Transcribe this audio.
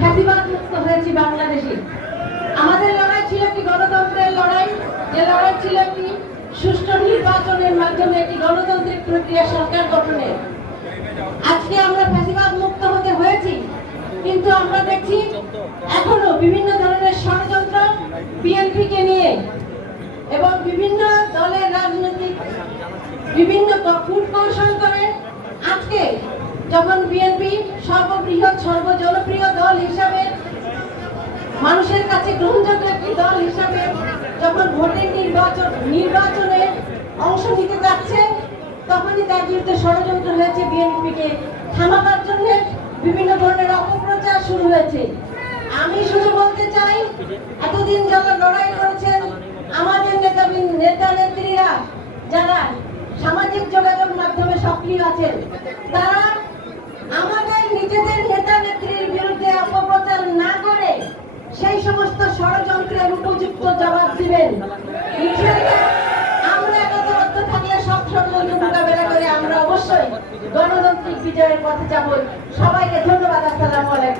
ফ্যাসিবাদ মুক্ত হয়েছি বাংলাদেশে। আমাদের লড়াই ছিল একটি গণতন্ত্রের লড়াই, যে লড়াই ছিল একটি সুষ্ঠু নির্বাচনের মাধ্যমে একটি গণতান্ত্রিক প্রক্রিয়া সরকার গঠনের। আজকে আমরা ফ্যাসিবাদ মুক্ত হতে হয়েছি, কিন্তু আমরা দেখছি এখনো বিভিন্ন ধরনের ষড়যন্ত্র বিএনপিকে নিয়ে এবং বিভিন্ন দলের রাজনৈতিক বিভিন্ন কূটকৌশল করে আজকে যখন বিএনপি সর্ববৃহৎ সর্বজনপ্রিয় দল হিসাবে মানুষের কাছে গ্রহণযোগ্য একটি দল হিসাবে যখন ভোটের নির্বাচনে অংশ নিতে যাচ্ছে, তখনই তার বিরুদ্ধে ষড়যন্ত্র হয়েছে। বিএনপিকে থামাবার জন্য বিভিন্ন ধরনের অপপ্রচার শুরু হয়েছে। আমি শুধু বলতে চাই, এতদিন যারা লড়াই করেছেন আমাদের নেতা নেত্রীরা, যারা সামাজিক যোগাযোগ মাধ্যমে সক্রিয় আছেন, তারা আমাদের নিজেদের নেতা নেত্রীর বিরুদ্ধে অপপ্রচার না করে সেই সমস্ত ষড়যন্ত্রের উপযুক্ত জবাব দিবেন। আমরা একতাবদ্ধ থাকলে সব ষড়যন্ত্র মোকাবেলা করে আমরা অবশ্যই গণতান্ত্রিক বিজয়ের পথে যাব। সবাইকে ধন্যবাদ। আসসালামু আলাইকুম।